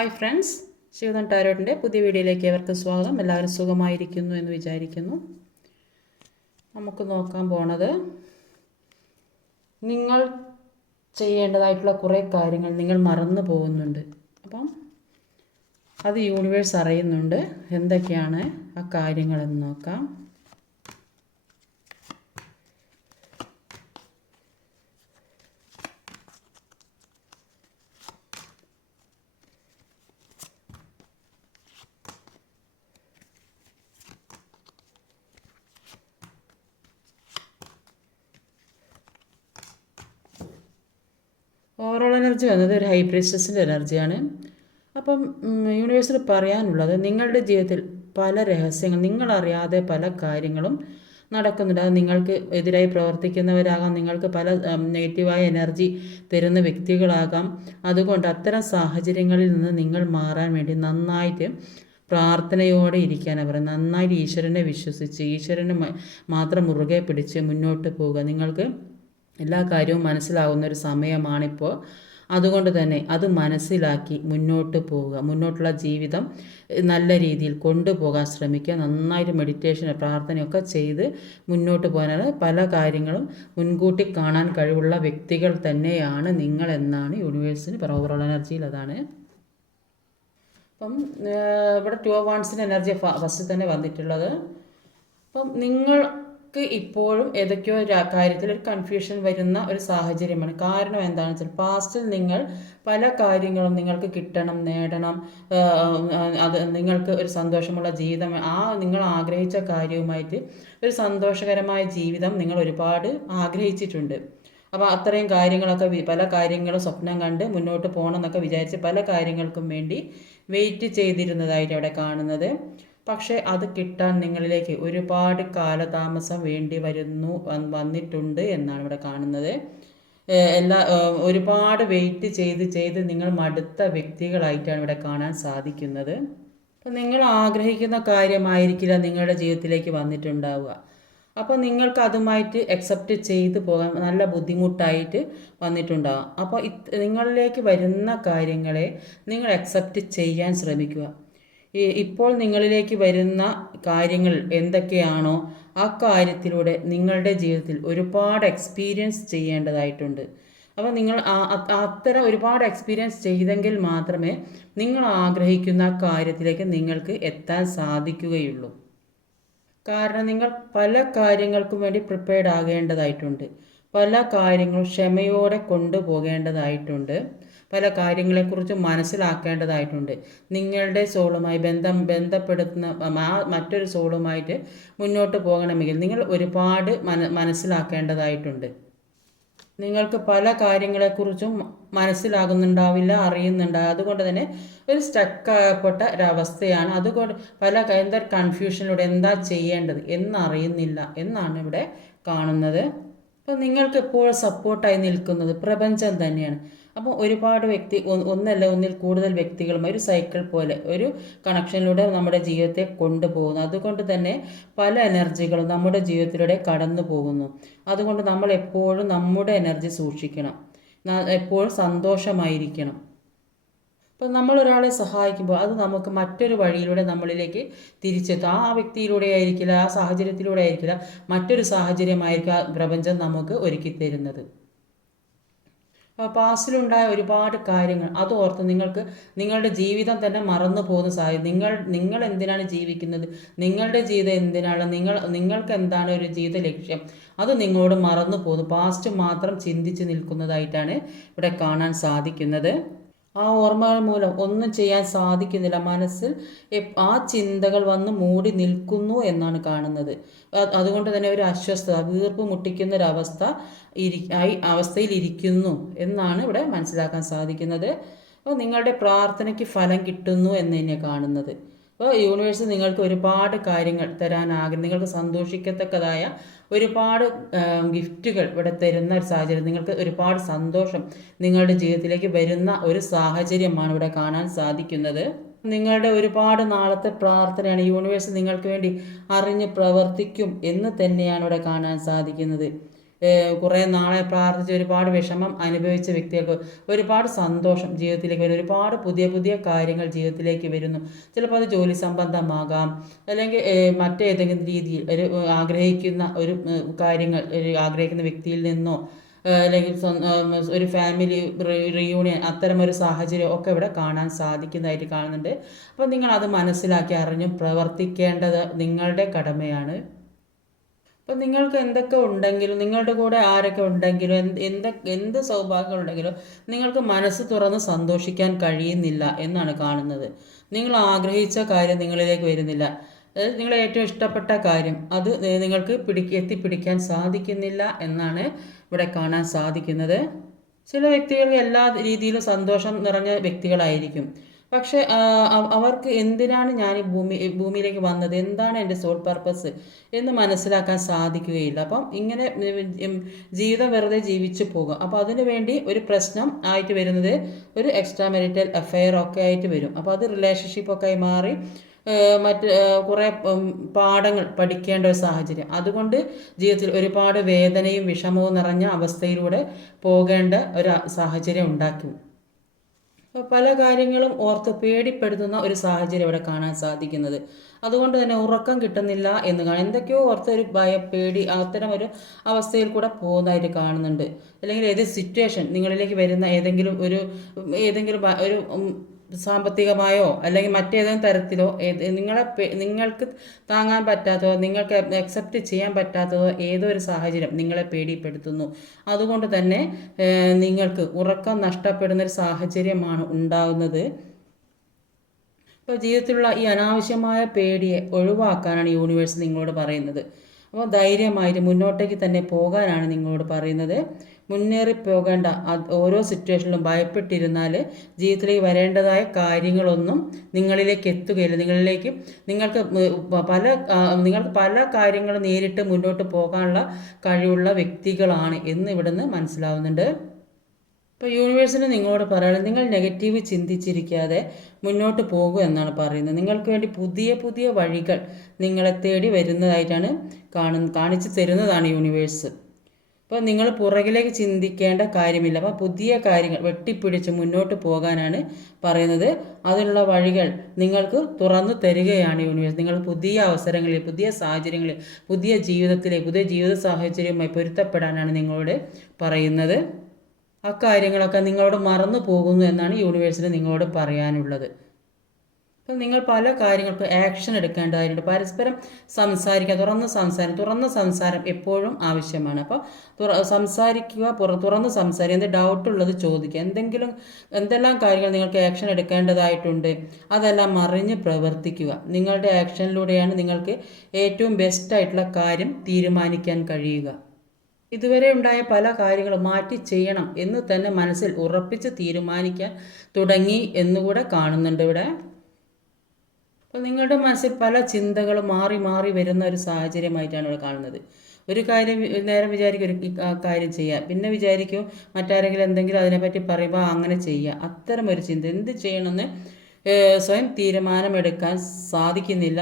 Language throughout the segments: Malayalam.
ഹായ് ഫ്രണ്ട്സ്, ശിവദൻ ടാരോട്ടിൻ്റെ പുതിയ വീഡിയോയിലേക്ക് ഏവർക്കും സ്വാഗതം. എല്ലാവരും സുഖമായിരിക്കുന്നു എന്ന് വിചാരിക്കുന്നു. നമുക്ക് നോക്കാൻ പോണത് നിങ്ങൾ ചെയ്യേണ്ടതായിട്ടുള്ള കുറേ കാര്യങ്ങൾ നിങ്ങൾ മറന്നു പോകുന്നുണ്ട്. അപ്പം അത് യൂണിവേഴ്സ് അറിയുന്നുണ്ട്. എന്തൊക്കെയാണ് ആ കാര്യങ്ങളെന്ന് നോക്കാം. ഓവറോൾ എനർജി വന്നത് ഒരു ഹൈ പ്രീസ്റ്റസിൻ്റെ എനർജിയാണ്. അപ്പം യൂണിവേഴ്സിൽ പറയാനുള്ളത്, നിങ്ങളുടെ ജീവിതത്തിൽ പല രഹസ്യങ്ങൾ നിങ്ങളറിയാതെ പല കാര്യങ്ങളും നടക്കുന്നുണ്ട്. അത് നിങ്ങൾക്ക് എതിരായി പ്രവർത്തിക്കുന്നവരാകാം, നിങ്ങൾക്ക് പല നെഗറ്റീവായ എനർജി തരുന്ന വ്യക്തികളാകാം. അതുകൊണ്ട് അത്തരം സാഹചര്യങ്ങളിൽ നിന്ന് നിങ്ങൾ മാറാൻ വേണ്ടി നന്നായിട്ട് പ്രാർത്ഥനയോടെ ഇരിക്കാനാണ് പറയുന്നത്. നന്നായിട്ട് ഈശ്വരനെ വിശ്വസിച്ച് ഈശ്വരനെ മാത്രം മുറുകെ പിടിച്ച് മുന്നോട്ട് പോവുക. നിങ്ങൾക്ക് എല്ലാ കാര്യവും മനസ്സിലാവുന്ന ഒരു സമയമാണിപ്പോൾ. അതുകൊണ്ട് തന്നെ അത് മനസ്സിലാക്കി മുന്നോട്ട് പോവുക. മുന്നോട്ടുള്ള ജീവിതം നല്ല രീതിയിൽ കൊണ്ടുപോകാൻ ശ്രമിക്കുക. നന്നായിട്ട് മെഡിറ്റേഷൻ പ്രാർത്ഥനയൊക്കെ ചെയ്ത് മുന്നോട്ട് പോകാനാണ്. പല കാര്യങ്ങളും മുൻകൂട്ടി കാണാൻ കഴിവുള്ള വ്യക്തികൾ തന്നെയാണ് നിങ്ങളെന്നാണ് യൂണിവേഴ്സിന് ഓവറോൾ എനർജിയിൽ അതാണ്. അപ്പം ഇവിടെ 2 of Wands എനർജി ഫസ്റ്റ് തന്നെ വന്നിട്ടുള്ളത്. അപ്പം നിങ്ങൾക്ക് ഇപ്പോഴും ഏതൊക്കെയോ കാര്യത്തിൽ ഒരു കൺഫ്യൂഷൻ വരുന്ന ഒരു സാഹചര്യമാണ്. കാരണം എന്താണെന്ന് വെച്ചാൽ, പാസ്റ്റിൽ നിങ്ങൾ പല കാര്യങ്ങളും നിങ്ങൾക്ക് കിട്ടണം, നേടണം, അത് നിങ്ങൾക്ക് ഒരു സന്തോഷമുള്ള ജീവിതം, നിങ്ങൾ ആഗ്രഹിച്ച കാര്യവുമായിട്ട് ഒരു സന്തോഷകരമായ ജീവിതം നിങ്ങൾ ഒരുപാട് ആഗ്രഹിച്ചിട്ടുണ്ട്. അപ്പോൾ അത്രയും കാര്യങ്ങളൊക്കെ പല കാര്യങ്ങളും സ്വപ്നം കണ്ട് മുന്നോട്ട് പോകണം എന്നൊക്കെ വിചാരിച്ച് പല കാര്യങ്ങൾക്കും വേണ്ടി വെയിറ്റ് ചെയ്തിരുന്നതായിട്ട് അവിടെ കാണുന്നത്. പക്ഷേ അത് കിട്ടാൻ നിങ്ങളിലേക്ക് ഒരുപാട് കാലതാമസം വേണ്ടി വന്നിട്ടുണ്ട് എന്നാണ് ഇവിടെ കാണുന്നത്. ഒരുപാട് വെയിറ്റ് ചെയ്ത് നിങ്ങൾ മടുത്ത വ്യക്തികളായിട്ടാണ് ഇവിടെ കാണാൻ സാധിക്കുന്നത്. അപ്പം നിങ്ങൾ ആഗ്രഹിക്കുന്ന കാര്യമായിരിക്കില്ല നിങ്ങളുടെ ജീവിതത്തിലേക്ക് വന്നിട്ടുണ്ടാവുക. അപ്പോൾ നിങ്ങൾക്ക് അതുമായിട്ട് അക്സെപ്റ്റ് ചെയ്ത് പോകാൻ നല്ല ബുദ്ധിമുട്ടായിട്ട് വന്നിട്ടുണ്ടാകും. അപ്പോൾ നിങ്ങളിലേക്ക് വരുന്ന കാര്യങ്ങളെ നിങ്ങൾ അക്സെപ്റ്റ് ചെയ്യാൻ ശ്രമിക്കുക. ഇപ്പോൾ നിങ്ങളിലേക്ക് വരുന്ന കാര്യങ്ങൾ എന്തൊക്കെയാണോ ആ കാര്യത്തിലൂടെ നിങ്ങളുടെ ജീവിതത്തിൽ ഒരുപാട് എക്സ്പീരിയൻസ് ചെയ്യേണ്ടതായിട്ടുണ്ട്. അപ്പോൾ നിങ്ങൾ അത്തരം ഒരുപാട് എക്സ്പീരിയൻസ് ചെയ്തെങ്കിൽ മാത്രമേ നിങ്ങൾ ആഗ്രഹിക്കുന്ന കാര്യത്തിലേക്ക് നിങ്ങൾക്ക് എത്താൻ സാധിക്കുകയുള്ളൂ. കാരണം നിങ്ങൾ പല കാര്യങ്ങൾക്കും വേണ്ടി പ്രിപ്പയർഡ് ആകേണ്ടതായിട്ടുണ്ട്. പല കാര്യങ്ങളും ക്ഷമയോടെ കൊണ്ടുപോകേണ്ടതായിട്ടുണ്ട്. പല കാര്യങ്ങളെക്കുറിച്ച് മനസ്സിലാക്കേണ്ടതായിട്ടുണ്ട്. നിങ്ങളുടെ സോളുമായി ബന്ധപ്പെടുത്തുന്ന മറ്റൊരു സോളുമായിട്ട് മുന്നോട്ട് പോകണമെങ്കിൽ നിങ്ങൾ ഒരുപാട് മനസ്സിലാക്കേണ്ടതായിട്ടുണ്ട്. നിങ്ങൾക്ക് പല കാര്യങ്ങളെക്കുറിച്ചും മനസ്സിലാകുന്നുണ്ടാവില്ല, അറിയുന്നുണ്ടാവില്ല. അതുകൊണ്ട് തന്നെ ഒരു സ്റ്റക്കായപ്പെട്ട ഒരവസ്ഥയാണ്. അതുകൊണ്ട് എന്തൊരു കൺഫ്യൂഷനിലൂടെ എന്താ ചെയ്യേണ്ടത് എന്നറിയുന്നില്ല എന്നാണ് ഇവിടെ കാണുന്നത്. അപ്പോൾ നിങ്ങൾക്ക് എപ്പോഴും സപ്പോർട്ടായി നിൽക്കുന്നത് പ്രപഞ്ചം തന്നെയാണ്. അപ്പോൾ ഒരുപാട് ഒന്നല്ല ഒന്നിൽ കൂടുതൽ വ്യക്തികളുമായി ഒരു സൈക്കിൾ പോലെ ഒരു കണക്ഷനിലൂടെ നമ്മുടെ ജീവിതത്തെ കൊണ്ടുപോകുന്നു. അതുകൊണ്ട് തന്നെ പല എനർജികളും നമ്മുടെ ജീവിതത്തിലൂടെ കടന്നു പോകുന്നു. അതുകൊണ്ട് നമ്മൾ എപ്പോഴും നമ്മുടെ എനർജി സൂക്ഷിക്കണം, എപ്പോഴും സന്തോഷമായിരിക്കണം. അപ്പോൾ നമ്മൾ ഒരാളെ സഹായിക്കുമ്പോൾ അത് നമുക്ക് മറ്റൊരു വഴിയിലൂടെ നമ്മളിലേക്ക് തിരിച്ചെത്തും. ആ വ്യക്തിയിലൂടെ ആയിരിക്കില്ല, ആ സാഹചര്യത്തിലൂടെ ആയിരിക്കില്ല, മറ്റൊരു സാഹചര്യമായിരിക്കും ആ പ്രപഞ്ചം നമുക്ക് ഒരുക്കി തരുന്നത്. പാസ്റ്റിലുണ്ടായ ഒരുപാട് കാര്യങ്ങൾ അത് ഓർത്ത് നിങ്ങൾക്ക് നിങ്ങളുടെ ജീവിതം തന്നെ മറന്നു പോകുന്ന സാഹചര്യം. നിങ്ങൾ എന്തിനാണ് ജീവിക്കുന്നത്, നിങ്ങളുടെ ജീവിതം എന്തിനാണ്, നിങ്ങൾക്ക് എന്താണ് ഒരു ജീവിത ലക്ഷ്യം, അത് നിങ്ങളോട് മറന്നു പോകുന്നു. പാസ്റ്റ് മാത്രം ചിന്തിച്ച് നിൽക്കുന്നതായിട്ടാണ് ഇവിടെ കാണാൻ സാധിക്കുന്നത്. ആ ഓർമ്മകൾ മൂലം ഒന്നും ചെയ്യാൻ സാധിക്കുന്നില്ല. മനസ്സിൽ ആ ചിന്തകൾ വന്ന് മൂടി നിൽക്കുന്നു എന്നാണ് കാണുന്നത്. അതുകൊണ്ട് തന്നെ ഒരു അസ്വസ്ഥത, വീർപ്പ് മുട്ടിക്കുന്ന ഒരവസ്ഥ അവസ്ഥയിൽ ഇരിക്കുന്നു എന്നാണ് ഇവിടെ മനസ്സിലാക്കാൻ സാധിക്കുന്നത്. അപ്പോൾ നിങ്ങളുടെ പ്രാർത്ഥനയ്ക്ക് ഫലം കിട്ടുന്നു എന്ന് തന്നെ കാണുന്നത്. അപ്പോൾ യൂണിവേഴ്സ് നിങ്ങൾക്ക് ഒരുപാട് കാര്യങ്ങൾ നിങ്ങൾക്ക് സന്തോഷിക്കത്തക്കതായ ഒരുപാട് ഗിഫ്റ്റുകൾ ഇവിടെ തരുന്ന ഒരു സാഹചര്യം, നിങ്ങൾക്ക് ഒരുപാട് സന്തോഷം നിങ്ങളുടെ ജീവിതത്തിലേക്ക് വരുന്ന ഒരു സാഹചര്യമാണ് ഇവിടെ കാണാൻ സാധിക്കുന്നത്. നിങ്ങളുടെ ഒരുപാട് നാളത്തെ പ്രാർത്ഥനയാണ് യൂണിവേഴ്സ് നിങ്ങൾക്ക് വേണ്ടി അറിഞ്ഞ് പ്രവർത്തിക്കും എന്ന് തന്നെയാണ് ഇവിടെ കാണാൻ സാധിക്കുന്നത്. കുറേ നാളെ പ്രാർത്ഥിച്ച് ഒരുപാട് വിഷമം അനുഭവിച്ച വ്യക്തികൾക്ക് ഒരുപാട് സന്തോഷം ജീവിതത്തിലേക്ക് വരുന്നു. ഒരുപാട് പുതിയ പുതിയ കാര്യങ്ങൾ ജീവിതത്തിലേക്ക് വരുന്നു. ചിലപ്പോൾ അത് ജോലി സംബന്ധമാകാം, അല്ലെങ്കിൽ മറ്റേതെങ്കിലും രീതിയിൽ ആഗ്രഹിക്കുന്ന കാര്യങ്ങൾ ആഗ്രഹിക്കുന്ന വ്യക്തിയിൽ നിന്നോ അല്ലെങ്കിൽ ഒരു ഫാമിലി റിയൂണിയൻ അത്തരമൊരു സാഹചര്യം ഒക്കെ ഇവിടെ കാണാൻ സാധിക്കുന്നതായിട്ട് കാണുന്നുണ്ട്. അപ്പോൾ നിങ്ങൾ അത് മനസ്സിലാക്കി അറിഞ്ഞും പ്രവർത്തിക്കേണ്ടത് നിങ്ങളുടെ കടമയാണ്. അപ്പം നിങ്ങൾക്ക് എന്തൊക്കെ ഉണ്ടെങ്കിലും, നിങ്ങളുടെ കൂടെ ആരൊക്കെ ഉണ്ടെങ്കിലും, എന്ത് സൗഭാഗ്യങ്ങളുണ്ടെങ്കിലും നിങ്ങൾക്ക് മനസ്സ് തുറന്ന് സന്തോഷിക്കാൻ കഴിയുന്നില്ല എന്നാണ് കാണുന്നത്. നിങ്ങൾ ആഗ്രഹിച്ച കാര്യം നിങ്ങളിലേക്ക് വരുന്നില്ല. നിങ്ങളെ ഏറ്റവും ഇഷ്ടപ്പെട്ട കാര്യം അത് നിങ്ങൾക്ക് എത്തിപ്പിടിക്കാൻ സാധിക്കുന്നില്ല എന്നാണ് ഇവിടെ കാണാൻ സാധിക്കുന്നത്. ചില വ്യക്തികൾക്ക് എല്ലാ രീതിയിലും സന്തോഷം നിറഞ്ഞ വ്യക്തികളായിരിക്കും. പക്ഷേ അവർക്ക് എന്തിനാണ് ഞാൻ ഈ ഭൂമിയിലേക്ക് വന്നത്, എന്താണ് എൻ്റെ സോൾ പർപ്പസ് എന്ന് മനസ്സിലാക്കാൻ സാധിക്കുകയില്ല. അപ്പം ഇങ്ങനെ ജീവിതം വെറുതെ ജീവിച്ചു പോകും. അപ്പോൾ അതിനു വേണ്ടി ഒരു പ്രശ്നം ആയിട്ട് വരുന്നത് ഒരു എക്സ്ട്രാ മെരിറ്റൽ അഫെയർ ഒക്കെ ആയിട്ട് വരും. അപ്പോൾ അത് റിലേഷൻഷിപ്പൊക്കെ ആയി മാറി മറ്റ് കുറേ പാഠങ്ങൾ പഠിക്കേണ്ട ഒരു സാഹചര്യം. അതുകൊണ്ട് ജീവിതത്തിൽ ഒരുപാട് വേദനയും വിഷമവും നിറഞ്ഞ അവസ്ഥയിലൂടെ പോകേണ്ട ഒരു സാഹചര്യം ഉണ്ടാക്കും. പല കാര്യങ്ങളും ഓർത്ത് പേടിപ്പെടുത്തുന്ന ഒരു സാഹചര്യം ഇവിടെ കാണാൻ സാധിക്കുന്നത്. അതുകൊണ്ട് തന്നെ ഉറക്കം കിട്ടുന്നില്ല എന്ന് കാണാം. എന്തൊക്കെയോ ഓർത്ത് ഒരു പേടി അത്തരം ഒരു അവസ്ഥയിൽ കൂടെ പോകുന്നതായിട്ട് കാണുന്നുണ്ട്. അല്ലെങ്കിൽ ഏത് സിറ്റുവേഷൻ നിങ്ങളിലേക്ക് വരുന്ന ഏതെങ്കിലും ഒരു സാമ്പത്തികമായോ അല്ലെങ്കിൽ മറ്റേതെങ്കിലും തരത്തിലോ നിങ്ങൾക്ക് താങ്ങാൻ പറ്റാത്തതോ നിങ്ങൾക്ക് അക്സെപ്റ്റ് ചെയ്യാൻ പറ്റാത്തതോ ഏതോ ഒരു സാഹചര്യം നിങ്ങളെ പേടിപ്പെടുത്തുന്നു. അതുകൊണ്ട് തന്നെ നിങ്ങൾക്ക് ഉറക്കം നഷ്ടപ്പെടുന്നൊരു സാഹചര്യമാണ് ഉണ്ടാകുന്നത്. ഇപ്പോൾ ജീവിതത്തിലുള്ള ഈ അനാവശ്യമായ പേടിയെ ഒഴിവാക്കാനാണ് യൂണിവേഴ്സ് നിങ്ങളോട് പറയുന്നത്. അപ്പോൾ ധൈര്യമായിട്ട് മുന്നോട്ടേക്ക് തന്നെ പോകാനാണ് നിങ്ങളോട് പറയുന്നത്. മുന്നേറിപ്പോകേണ്ട ഓരോ സിറ്റുവേഷനിലും ഭയപ്പെട്ടിരുന്നാൽ ജീവിതത്തിലേക്ക് വരേണ്ടതായ കാര്യങ്ങളൊന്നും നിങ്ങളിലേക്ക് എത്തുകയില്ല. നിങ്ങൾക്ക് പല കാര്യങ്ങളും നേരിട്ട് മുന്നോട്ട് പോകാനുള്ള കഴിവുള്ള വ്യക്തികളാണ് എന്ന് ഇവിടുന്ന് മനസ്സിലാവുന്നുണ്ട്. ഇപ്പോൾ യൂണിവേഴ്സിന് നിങ്ങളോട് പറയുന്നത് നിങ്ങൾ നെഗറ്റീവ് ചിന്തിച്ചിരിക്കാതെ മുന്നോട്ട് പോകുക എന്നാണ് പറയുന്നത്. നിങ്ങൾക്ക് വേണ്ടി പുതിയ പുതിയ വഴികൾ നിങ്ങളെ തേടി വരുന്നതായിട്ടാണ് കാണിച്ചു തരുന്നതാണ് യൂണിവേഴ്സ്. അപ്പോൾ നിങ്ങൾ പുറകിലേക്ക് ചിന്തിക്കേണ്ട കാര്യമില്ല. അപ്പോൾ പുതിയ കാര്യങ്ങൾ വെട്ടിപ്പിടിച്ച് മുന്നോട്ട് പോകാനാണ് പറയുന്നത്. അതിനുള്ള വഴികൾ നിങ്ങൾക്ക് തുറന്നു തരികയാണ് യൂണിവേഴ്സ്. നിങ്ങൾ പുതിയ അവസരങ്ങളിൽ, പുതിയ സാഹചര്യങ്ങളിൽ, പുതിയ ജീവിത സാഹചര്യവുമായി പൊരുത്തപ്പെടാനാണ് നിങ്ങളോട് പറയുന്നത്. അക്കാര്യങ്ങളൊക്കെ നിങ്ങളോട് മറന്നു പോകുന്നു എന്നാണ് യൂണിവേഴ്സിന് നിങ്ങളോട് പറയാനുള്ളത്. അപ്പം നിങ്ങൾ പല കാര്യങ്ങൾക്കും ആക്ഷൻ എടുക്കേണ്ടതായിട്ടുണ്ട്. പരസ്പരം സംസാരിക്കുക, തുറന്ന സംസാരം എപ്പോഴും ആവശ്യമാണ്. അപ്പോൾ സംസാരിക്കുക, തുറന്ന് സംസാരിക്കുക, എന്ത് ഡൗട്ടുള്ളത് ചോദിക്കുക, എന്തെല്ലാം കാര്യങ്ങൾ നിങ്ങൾക്ക് ആക്ഷൻ എടുക്കേണ്ടതായിട്ടുണ്ട് അതെല്ലാം അറിഞ്ഞ് പ്രവർത്തിക്കുക. നിങ്ങളുടെ ആക്ഷനിലൂടെയാണ് നിങ്ങൾക്ക് ഏറ്റവും ബെസ്റ്റായിട്ടുള്ള കാര്യം തീരുമാനിക്കാൻ കഴിയുക. ഇതുവരെ ഉണ്ടായ പല കാര്യങ്ങളും മാറ്റി ചെയ്യണം എന്ന് തന്നെ മനസ്സിൽ ഉറപ്പിച്ച് തീരുമാനിക്കാൻ തുടങ്ങി എന്നുകൂടെ കാണുന്നുണ്ട് ഇവിടെ. അപ്പോൾ നിങ്ങളുടെ മനസ്സിൽ പല ചിന്തകളും മാറി മാറി വരുന്ന ഒരു സാഹചര്യമായിട്ടാണ് ഇവിടെ കാണുന്നത്. ഒരു കാര്യം നേരം വിചാരിക്കും ഒരു കാര്യം ചെയ്യുക, പിന്നെ വിചാരിക്കും മറ്റാരെങ്കിലും എന്തെങ്കിലും അതിനെപ്പറ്റി പറയുമ്പോൾ അങ്ങനെ ചെയ്യുക. അത്തരം ഒരു ചിന്ത, എന്ത് ചെയ്യണമെന്ന് സ്വയം തീരുമാനമെടുക്കാൻ സാധിക്കുന്നില്ല.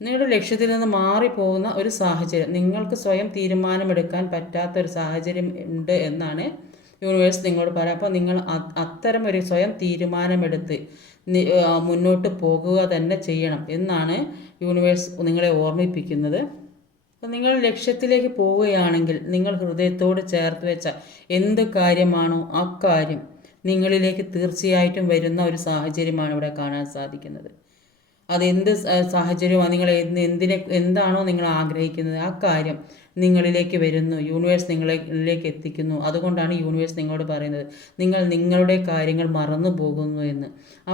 നിങ്ങളുടെ ലക്ഷ്യത്തിൽ നിന്ന് മാറിപ്പോകുന്ന ഒരു സാഹചര്യം, നിങ്ങൾക്ക് സ്വയം തീരുമാനമെടുക്കാൻ പറ്റാത്ത ഒരു സാഹചര്യം ഉണ്ട് എന്നാണ് യൂണിവേഴ്സ് നിങ്ങളോട് പറയാം. അപ്പോൾ നിങ്ങൾ അത്തരം ഒരു സ്വയം തീരുമാനമെടുത്ത് മുന്നോട്ട് പോകുക തന്നെ ചെയ്യണം എന്നാണ് യൂണിവേഴ്സ് നിങ്ങളെ ഓർമ്മിപ്പിക്കുന്നത്. അപ്പോൾ നിങ്ങൾ ലക്ഷ്യത്തിലേക്ക് പോവുകയാണെങ്കിൽ നിങ്ങൾ ഹൃദയത്തോട് ചേർത്ത് വെച്ച എന്ത് കാര്യമാണോ ആ കാര്യം നിങ്ങളിലേക്ക് തീർച്ചയായിട്ടും വരുന്ന ഒരു സാഹചര്യമാണ് ഇവിടെ കാണാൻ സാധിക്കുന്നത്. അതെന്ത് സാഹചര്യമാണ്, നിങ്ങൾ എന്താണോ നിങ്ങൾ ആഗ്രഹിക്കുന്നത് ആ കാര്യം നിങ്ങളിലേക്ക് വരുന്നു, യൂണിവേഴ്സ് നിങ്ങളിലേക്ക് എത്തിക്കുന്നു. അതുകൊണ്ടാണ് യൂണിവേഴ്സ് നിങ്ങളോട് പറയുന്നത് നിങ്ങൾ നിങ്ങളുടെ കാര്യങ്ങൾ മറന്നു പോകുന്നു എന്ന്.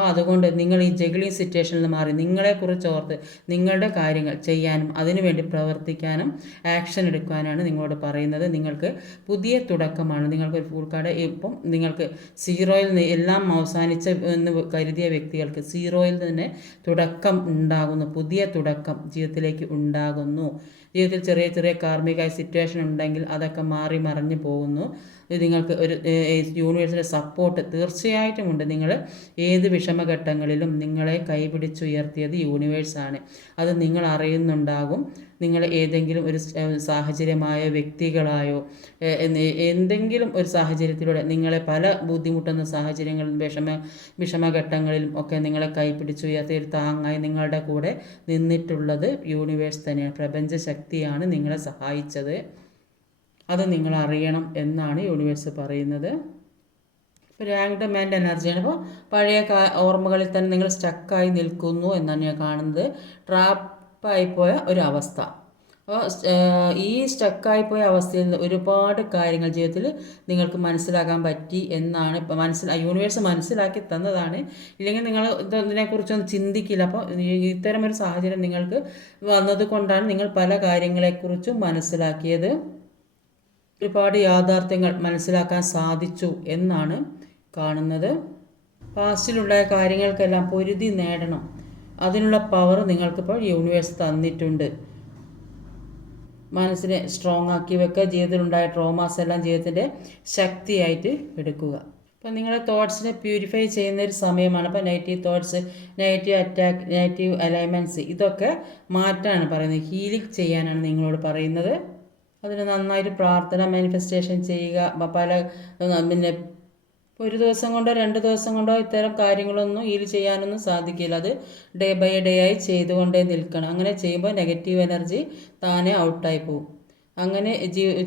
അതുകൊണ്ട് നിങ്ങൾ ഈ ജഗ്ലിംഗ് സിറ്റുവേഷനിൽ നിന്ന് മാറി നിങ്ങളെക്കുറിച്ച് ഓർത്ത് നിങ്ങളുടെ കാര്യങ്ങൾ ചെയ്യാനും അതിനുവേണ്ടി പ്രവർത്തിക്കാനും ആക്ഷൻ എടുക്കാനാണ് നിങ്ങളോട് പറയുന്നത്. നിങ്ങൾക്ക് പുതിയ തുടക്കമാണ്. നിങ്ങൾക്ക് ഒരു ഫുൾ കാർഡ് ഇപ്പം നിങ്ങൾക്ക് സീറോയിൽ നിന്ന് എല്ലാം അവസാനിച്ച എന്ന് കരുതിയ വ്യക്തികൾക്ക് സീറോയിൽ തന്നെ തുടക്കം ഉണ്ടാകുന്നു, പുതിയ തുടക്കം ജീവിതത്തിലേക്ക് ഉണ്ടാകുന്നു. ജീവിതത്തിൽ ചെറിയ ചെറിയ കാർമികമായ സിറ്റുവേഷൻ ഉണ്ടെങ്കിൽ അതൊക്കെ മാറി മറിഞ്ഞു പോകുന്നു. നിങ്ങൾക്ക് ഒരു യൂണിവേഴ്സിൻ്റെ സപ്പോർട്ട് തീർച്ചയായിട്ടും ഉണ്ട്. നിങ്ങൾ ഏത് വിഷമഘട്ടങ്ങളിലും നിങ്ങളെ കൈപിടിച്ചുയർത്തിയത് യൂണിവേഴ്സാണ്. അത് നിങ്ങൾ അറിയുന്നുണ്ടാകും. നിങ്ങൾ ഏതെങ്കിലും ഒരു സാഹചര്യമായ വ്യക്തികളായോ എന്തെങ്കിലും ഒരു സാഹചര്യത്തിലൂടെ നിങ്ങളെ പല ബുദ്ധിമുട്ടുന്ന സാഹചര്യങ്ങളിലും വിഷമഘട്ടങ്ങളിലും ഒക്കെ നിങ്ങളെ കൈപിടിച്ചുയർത്തിയ ഒരു താങ്ങായി നിങ്ങളുടെ കൂടെ നിന്നിട്ടുള്ളത് യൂണിവേഴ്സ് തന്നെയാണ്. പ്രപഞ്ച ശക്തിയാണ് നിങ്ങളെ സഹായിച്ചത്. അത് നിങ്ങൾ അറിയണം എന്നാണ് യൂണിവേഴ്സ് പറയുന്നത്. ഇപ്പോൾ റാങ്ക്ഡ് മാൻ്റെ എനർജിയാണ്. അപ്പോൾ പഴയ ഓർമ്മകളിൽ തന്നെ നിങ്ങൾ സ്റ്റക്കായി നിൽക്കുന്നു എന്നാണ് ഞാൻ കാണുന്നത്. ട്രാപ്പായിപ്പോയ ഒരവസ്ഥ. അപ്പോൾ ഈ സ്റ്റക്കായിപ്പോയ അവസ്ഥയിൽ നിന്ന് ഒരുപാട് കാര്യങ്ങൾ ജീവിതത്തിൽ നിങ്ങൾക്ക് മനസ്സിലാക്കാൻ പറ്റി എന്നാണ് യൂണിവേഴ്സ് മനസ്സിലാക്കി തന്നതാണ്. ഇല്ലെങ്കിൽ നിങ്ങൾ ഇതിനെക്കുറിച്ചൊന്നും ചിന്തിക്കില്ല. അപ്പോൾ ഇത്തരമൊരു സാഹചര്യം നിങ്ങൾക്ക് വന്നത് കൊണ്ടാണ് നിങ്ങൾ പല കാര്യങ്ങളെക്കുറിച്ചും മനസ്സിലാക്കിയത്. ഒരുപാട് യാഥാർത്ഥ്യങ്ങൾ മനസ്സിലാക്കാൻ സാധിച്ചു എന്നാണ് കാണുന്നത്. പാസ്റ്റിലുണ്ടായ കാര്യങ്ങൾക്കെല്ലാം പൊരുതി നേടണം, അതിനുള്ള പവർ നിങ്ങൾക്കിപ്പോൾ യൂണിവേഴ്സ് തന്നിട്ടുണ്ട്. മനസ്സിനെ സ്ട്രോങ് ആക്കി വെക്കുക. ജീവിതത്തിലുണ്ടായ ട്രോമാസ് എല്ലാം ജീവിതത്തിൻ്റെ ശക്തിയായിട്ട് എടുക്കുക. അപ്പം നിങ്ങളുടെ തോട്ട്സിനെ പ്യൂരിഫൈ ചെയ്യുന്ന ഒരു സമയമാണ്. അപ്പോൾ negative thoughts, negative attack, negative alignments ഇതൊക്കെ മാറ്റാനാണ് പറയുന്നത്. ഹീലിംഗ് ചെയ്യാനാണ് നിങ്ങളോട് പറയുന്നത്. അതിന് നന്നായിട്ട് പ്രാർത്ഥന, മാനിഫെസ്റ്റേഷൻ ചെയ്യുക. പല പിന്നെ ഒരു ദിവസം കൊണ്ടോ 2 ദിവസം കൊണ്ടോ ഇത്തരം കാര്യങ്ങളൊന്നും ഹീൽ ചെയ്യാനൊന്നും സാധിക്കില്ല. അത് ഡേ ബൈ ഡേ ആയി ചെയ്തുകൊണ്ടേ നിൽക്കണം. അങ്ങനെ ചെയ്യുമ്പോൾ നെഗറ്റീവ് എനർജി താനെ ഔട്ടായി പോകും. അങ്ങനെ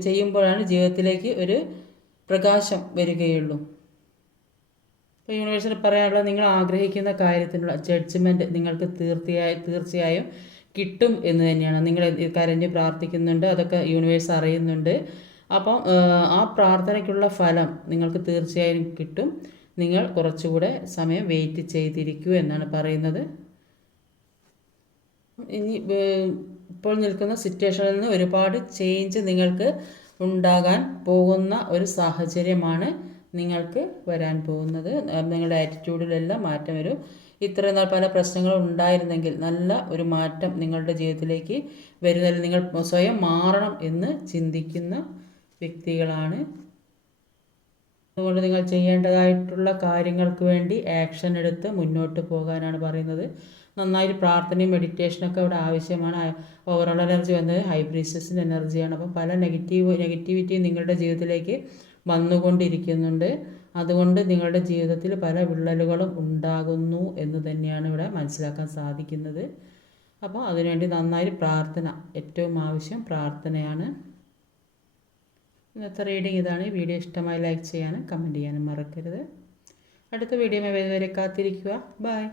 ചെയ്യുമ്പോഴാണ് ജീവിതത്തിലേക്ക് ഒരു പ്രകാശം വരികയുള്ളൂ. ഇപ്പോൾ യൂണിവേഴ്സിൽ പറയാനുള്ളത്, നിങ്ങൾ ആഗ്രഹിക്കുന്ന കാര്യത്തിനുള്ള ജഡ്ജ്മെൻറ്റ് നിങ്ങൾക്ക് തീർച്ചയായും കിട്ടും എന്ന് തന്നെയാണ്. നിങ്ങൾ കരഞ്ഞ് പ്രാർത്ഥിക്കുന്നുണ്ട്, അതൊക്കെ യൂണിവേഴ്സ് അറിയുന്നുണ്ട്. അപ്പം ആ പ്രാർത്ഥനയ്ക്കുള്ള ഫലം നിങ്ങൾക്ക് തീർച്ചയായും കിട്ടും. നിങ്ങൾ കുറച്ചുകൂടെ സമയം വെയിറ്റ് ചെയ്തിരിക്കൂ എന്നാണ് പറയുന്നത്. ഇനി ഇപ്പോൾ നിൽക്കുന്ന സിറ്റുവേഷനിൽ നിന്ന് ഒരുപാട് ചേഞ്ച് നിങ്ങൾക്ക് ഉണ്ടാകാൻ പോകുന്ന ഒരു സാഹചര്യമാണ് നിങ്ങൾക്ക് വരാൻ പോകുന്നത്. നിങ്ങളുടെ ആറ്റിറ്റ്യൂഡിലെല്ലാം മാറ്റം വരും. ഇത്രയും നാൾ പല പ്രശ്നങ്ങളും ഉണ്ടായിരുന്നെങ്കിൽ നല്ല ഒരു മാറ്റം നിങ്ങളുടെ ജീവിതത്തിലേക്ക് വരുന്നതിൽ നിങ്ങൾ സ്വയം മാറണം എന്ന് ചിന്തിക്കുന്ന വ്യക്തികളാണ്. അതുകൊണ്ട് നിങ്ങൾ ചെയ്യേണ്ടതായിട്ടുള്ള കാര്യങ്ങൾക്ക് വേണ്ടി ആക്ഷൻ എടുത്ത് മുന്നോട്ട് പോകാനാണ് പറയുന്നത്. നന്നായിട്ട് പ്രാർത്ഥനയും മെഡിറ്റേഷനൊക്കെ ഇവിടെ ആവശ്യമാണ്. ഓവറോൾ എനർജി വന്നത് ഹൈബ്രിസിൻ്റെ എനർജിയാണ്. അപ്പം പല നെഗറ്റിവിറ്റിയും നിങ്ങളുടെ ജീവിതത്തിലേക്ക് വന്നുകൊണ്ടിരിക്കുന്നുണ്ട്. അതുകൊണ്ട് നിങ്ങളുടെ ജീവിതത്തിൽ പല വിള്ളലുകളും ഉണ്ടാകുന്നു എന്ന് തന്നെയാണ് ഇവിടെ മനസ്സിലാക്കാൻ സാധിക്കുന്നത്. അപ്പോൾ അതിനുവേണ്ടി നന്നായി പ്രാർത്ഥന, ഏറ്റവും ആവശ്യം പ്രാർത്ഥനയാണ്. ഇന്നത്തെ റീഡിങ് ഇതാണ്. വീഡിയോ ഇഷ്ടമായി ലൈക്ക് ചെയ്യാനും കമൻറ്റ് ചെയ്യാനും മറക്കരുത്. അടുത്ത വീഡിയോ വരെ കാത്തിരിക്കുക. ബൈ.